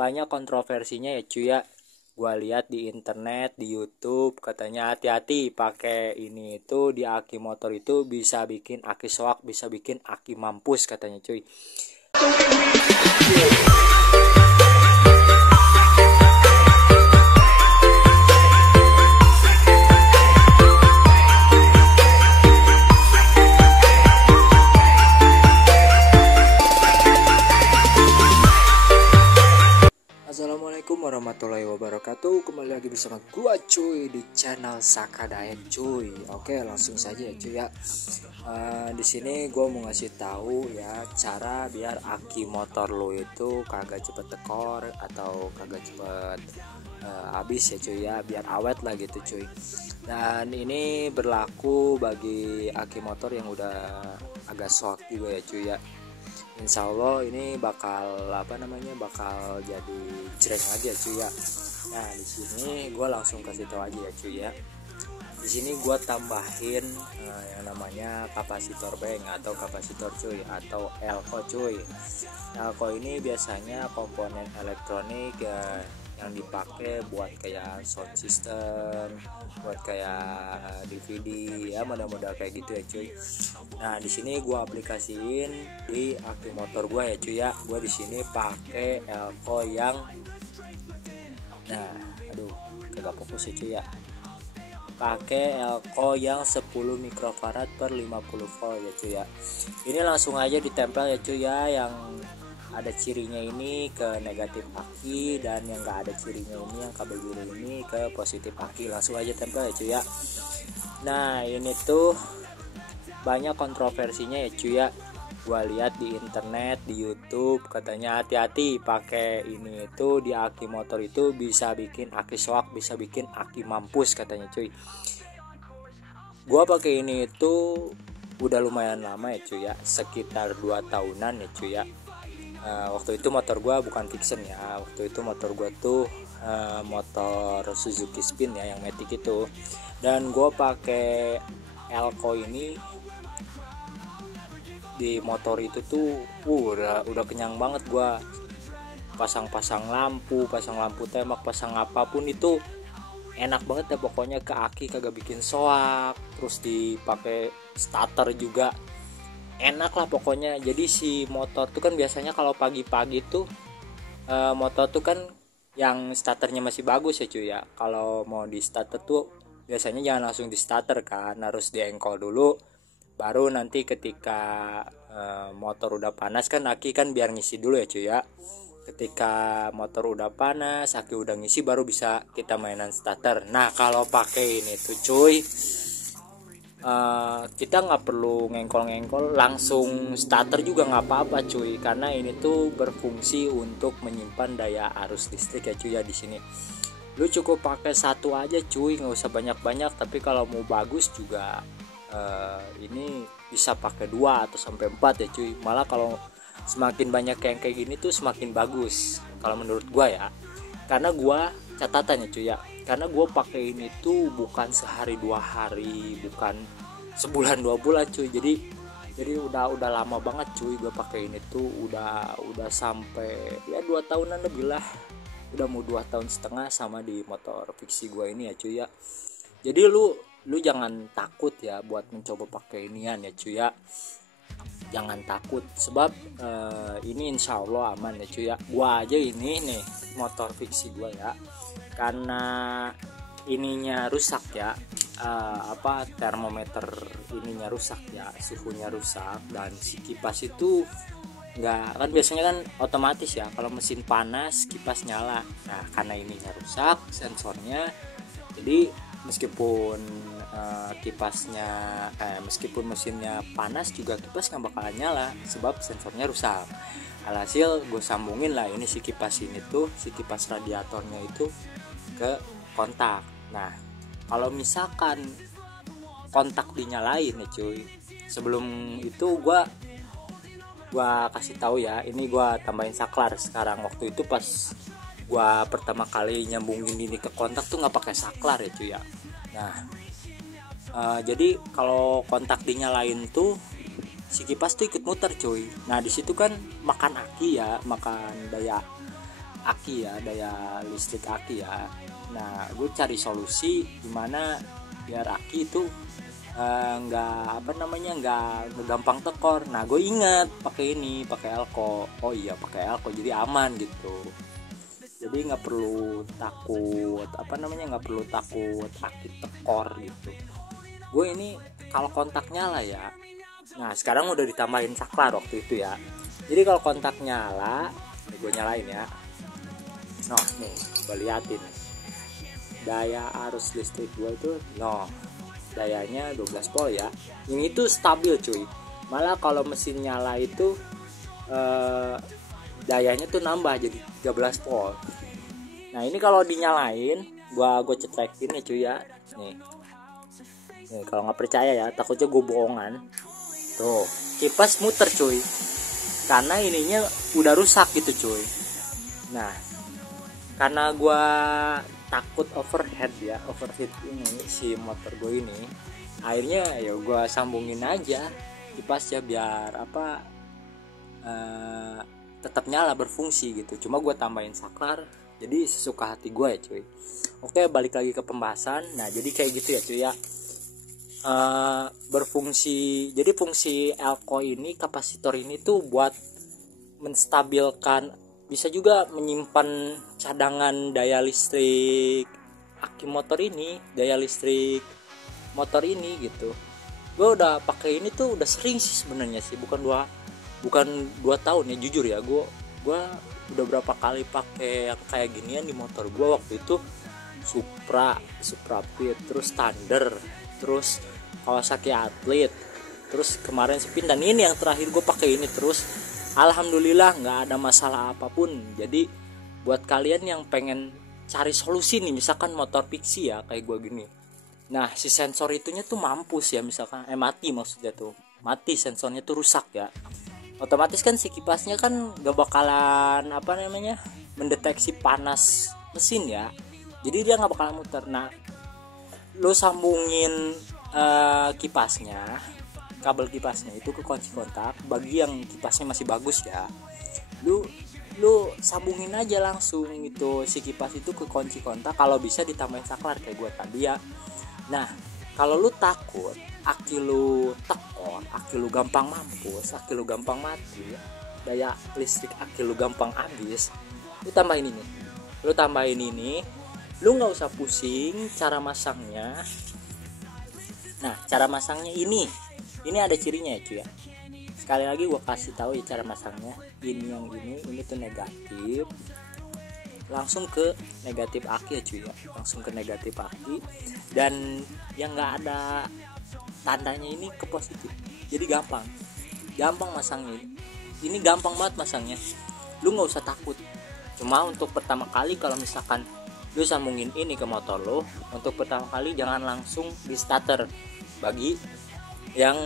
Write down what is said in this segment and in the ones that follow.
banyak kontroversinya ya cuy ya. Gua lihat di internet, di YouTube katanya hati-hati pakai ini itu di aki motor itu bisa bikin aki soak, bisa bikin aki mampus katanya cuy. Assalamualaikum warahmatullahi wabarakatuh. Kembali lagi bersama gua cuy di channel Sakadaek cuy. Oke, langsung saja ya cuy ya. Di sini gua mau ngasih tahu ya cara biar aki motor lo itu kagak cepet tekor atau kagak cepet habis ya cuy ya, biar awet lah gitu cuy. Dan ini berlaku bagi aki motor yang udah agak shock juga ya cuy ya. Insya Allah ini bakal bakal jadi jreng lagi ya cuy ya. Nah di sini gue langsung kasih tahu aja ya cuy ya. Di sini gue tambahin yang namanya kapasitor bank atau kapasitor cuy atau elko cuy. Elko ini biasanya komponen elektronik yang dipakai buat kayak sound system, buat kayak DVD ya, model-model kayak gitu ya cuy. Nah di sini gua aplikasiin di aki motor gua ya cuy ya. Gua di sini pakai elko yang kagak fokus ya cuy ya. Pakai elko yang 10 mikrofarad per 50 volt ya cuy ya. Ini langsung aja ditempel ya cuy ya, yang ada cirinya ini ke negatif aki, dan yang enggak ada cirinya ini yang kabel biru ini ke positif aki. Langsung aja tempel ya cuy ya. Nah ini tuh banyak kontroversinya ya cuy ya. Gua lihat di internet, di YouTube katanya hati-hati pakai ini itu di aki motor itu bisa bikin aki soak, bisa bikin aki mampus katanya cuy. Gua pakai ini itu udah lumayan lama ya cuy ya, sekitar 2 tahunan ya cuy ya. Waktu itu motor gua bukan Vixen ya, waktu itu motor gua tuh motor Suzuki Spin ya, yang Matic itu. Dan gua pakai elko ini di motor itu tuh udah kenyang banget. Gua pasang lampu tembak, pasang apapun itu enak banget ya pokoknya, ke aki kagak bikin soak, terus dipakai starter juga enak lah pokoknya. Jadi si motor tuh kan biasanya kalau pagi-pagi tuh motor tuh kan yang starternya masih bagus ya cuy ya. Kalau mau di starter tuh biasanya jangan langsung di starter kan, harus diengkol dulu, baru nanti ketika motor udah panas kan aki kan biar ngisi dulu ya cuy ya. Ketika motor udah panas, aki udah ngisi, baru bisa kita mainan starter. Nah kalau pakai ini tuh cuy, kita nggak perlu ngengkol langsung starter juga nggak apa-apa cuy, karena ini tuh berfungsi untuk menyimpan daya arus listrik ya cuy ya. Di sini lu cukup pakai satu aja cuy, nggak usah banyak-banyak. Tapi kalau mau bagus juga ini bisa pakai 2 atau sampai 4 ya cuy. Malah kalau semakin banyak yang kayak gini tuh semakin bagus kalau menurut gua ya. Karena gua catatannya cuy ya, karena gue pakai ini tuh bukan sehari 2 hari, bukan sebulan 2 bulan cuy. Jadi udah lama banget cuy gue pakai ini tuh, udah sampai ya 2 tahunan lebih lah, udah mau 2 tahun setengah sama di motor fiksi gue ini ya cuy ya. Jadi lu jangan takut ya buat mencoba pakai inian ya cuy ya, jangan takut, sebab ini insya Allah aman ya cuy ya. Gua aja ini nih motor fiksi gua ya, karena ininya rusak ya, termometer ininya rusak ya, suhunya rusak, dan si kipas itu enggak, kan biasanya kan otomatis ya kalau mesin panas kipas nyala. Nah karena ininya rusak sensornya, jadi meskipun meskipun mesinnya panas juga kipas nggak bakalan nyala sebab sensornya rusak. Alhasil gue sambungin lah ini si kipas ini tuh, si kipas radiatornya itu ke kontak. Nah kalau misalkan kontak dinyalain ya cuy, sebelum itu gue kasih tahu ya, ini gue tambahin saklar sekarang. Waktu itu pas gue pertama kali nyambungin ini ke kontak tuh nggak pakai saklar ya cuy ya. Nah jadi kalau kontak dinyalain tuh si kipas tuh ikut muter cuy. Nah di situ kan makan aki ya, makan aki ya, daya listrik aki ya. Nah gue cari solusi gimana biar aki itu nggak gampang tekor. Nah gue ingat pakai elko. Oh iya pakai elko jadi aman gitu, jadi nggak perlu takut aki tekor gitu. Gue ini kalau kontak nyala ya, nah sekarang udah ditambahin saklar waktu itu ya, jadi kalau kontak nyala gue nyalain ya. Nah nih gue liatin daya arus listrik gue itu dayanya 12 volt ya. Yang itu stabil cuy. Malah kalau mesin nyala itu dayanya tuh nambah jadi 13 volt. Nah ini kalau dinyalain gua cetrekin ya cuy ya. Nih kalau nggak percaya ya, takutnya gue bohongan. Tuh kipas muter cuy, karena ininya udah rusak gitu cuy. Nah karena gua takut overheat ini si motor gue ini, akhirnya ya gue sambungin aja kipasnya biar tetap nyala berfungsi gitu. Cuma gue tambahin saklar, jadi sesuka hati gue ya cuy. Oke balik lagi ke pembahasan. Nah jadi kayak gitu ya cuy ya, berfungsi. Jadi fungsi elko ini, kapasitor ini tuh buat menstabilkan, bisa juga menyimpan cadangan daya listrik aki motor ini, daya listrik motor ini gitu. Gue udah pakai ini tuh udah sering sih sebenarnya sih, bukan 2 tahun ya, jujur ya. Gue udah berapa kali pakai yang kayak ginian di motor gue. Waktu itu Supra Pit, terus Thunder, terus Kawasaki Athlete, terus kemarin Spin, dan ini yang terakhir gue pakai ini terus. Alhamdulillah nggak ada masalah apapun. Jadi buat kalian yang pengen cari solusi nih, misalkan motor fiksi ya kayak gue gini, nah si sensor itunya tuh mampus ya, misalkan mati, maksudnya tuh mati, sensornya tuh rusak ya, otomatis kan si kipasnya kan gak bakalan mendeteksi panas mesin ya, jadi dia gak bakalan muter. Nah lu sambungin kabel kipasnya itu ke kunci kontak. Bagi yang kipasnya masih bagus ya, lu sambungin aja langsung gitu si kipas itu ke kunci kontak. Kalau bisa ditambahin saklar kayak gue tadi ya. Nah kalau lu takut aki lu tekor, aki lu gampang mampus, aki lu gampang mati, daya listrik aki lu gampang habis, lu tambahin ini. Lu nggak usah pusing cara masangnya. Nah cara masangnya ini ada cirinya ya cuy ya. Sekali lagi gue kasih tahu ya cara masangnya. Ini tuh negatif, langsung ke negatif aki ya cuy ya, langsung ke negatif aki, dan yang nggak ada tandanya ini ke positif. Jadi gampang masangnya. Ini gampang banget masangnya, lu nggak usah takut. Cuma untuk pertama kali kalau misalkan lu sambungin ini ke motor lo, untuk pertama kali jangan langsung di starter. Bagi yang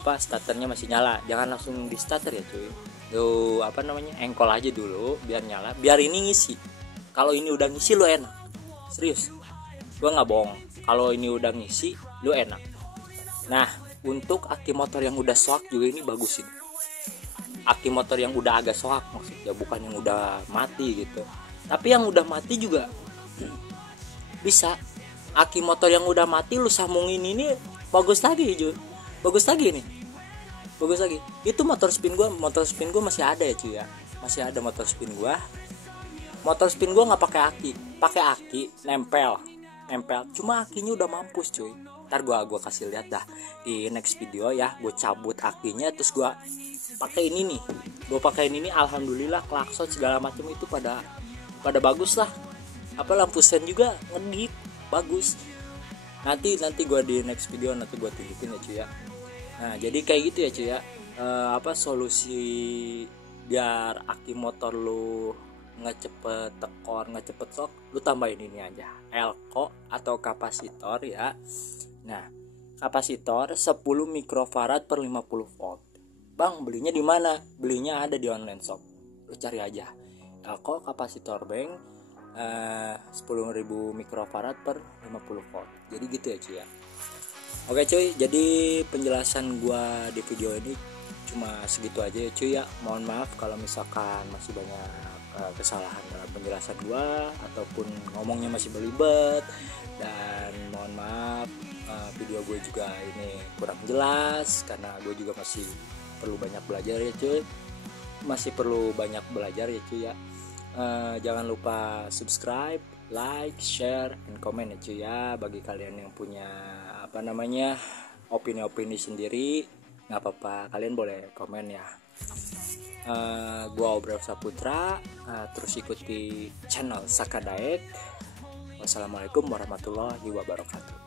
starternya masih nyala, jangan langsung di starter ya cuy. Lu engkol aja dulu biar nyala, biar ini ngisi. Kalau ini udah ngisi lu enak, serius, gua nggak bohong. Kalau ini udah ngisi lu enak. Nah untuk aki motor yang udah soak juga ini bagus ini. Aki motor yang udah agak soak maksudnya, bukan yang udah mati gitu. Tapi yang udah mati juga bisa. Aki motor yang udah mati lu sambungin ini bagus lagi cuy. Bagus lagi. Itu motor spin gua masih ada ya cuy ya. Masih ada motor spin gua. Motor spin gua nggak pakai aki, nempel. Cuma akinya udah mampus cuy. Ntar gua kasih lihat dah di next video ya. Gua cabut akinya terus gua pakai ini nih. Alhamdulillah klakson segala macam itu pada bagus lah. Lampu sen juga ngedip bagus. Nanti gue di next video nanti gue tunjukin ya cuy ya. Nah jadi kayak gitu ya cuy ya, solusi biar aki motor lu nggak cepet tekor, nggak cepet shock, lu tambahin ini aja, elko atau kapasitor ya. Nah kapasitor 10 mikrofarad per 50 volt. Bang belinya di mana? Belinya ada di online shop, lu cari aja elko kapasitor bank 10.000 mikrofarad per 50 volt. Jadi gitu ya cuy ya. Oke cuy, jadi penjelasan gua di video ini cuma segitu aja ya cuy ya. Mohon maaf kalau misalkan masih banyak kesalahan dalam penjelasan gue ataupun ngomongnya masih belibet, dan mohon maaf video gue juga ini kurang jelas karena gue juga masih perlu banyak belajar ya cuy, ya. Jangan lupa subscribe, like, share, and comment ya cuy ya. Bagi kalian yang punya opini-opini sendiri, nggak apa-apa, kalian boleh komen ya. Gua Obrel Saputra, terus ikuti channel Saka Daek. Wassalamualaikum warahmatullahi wabarakatuh.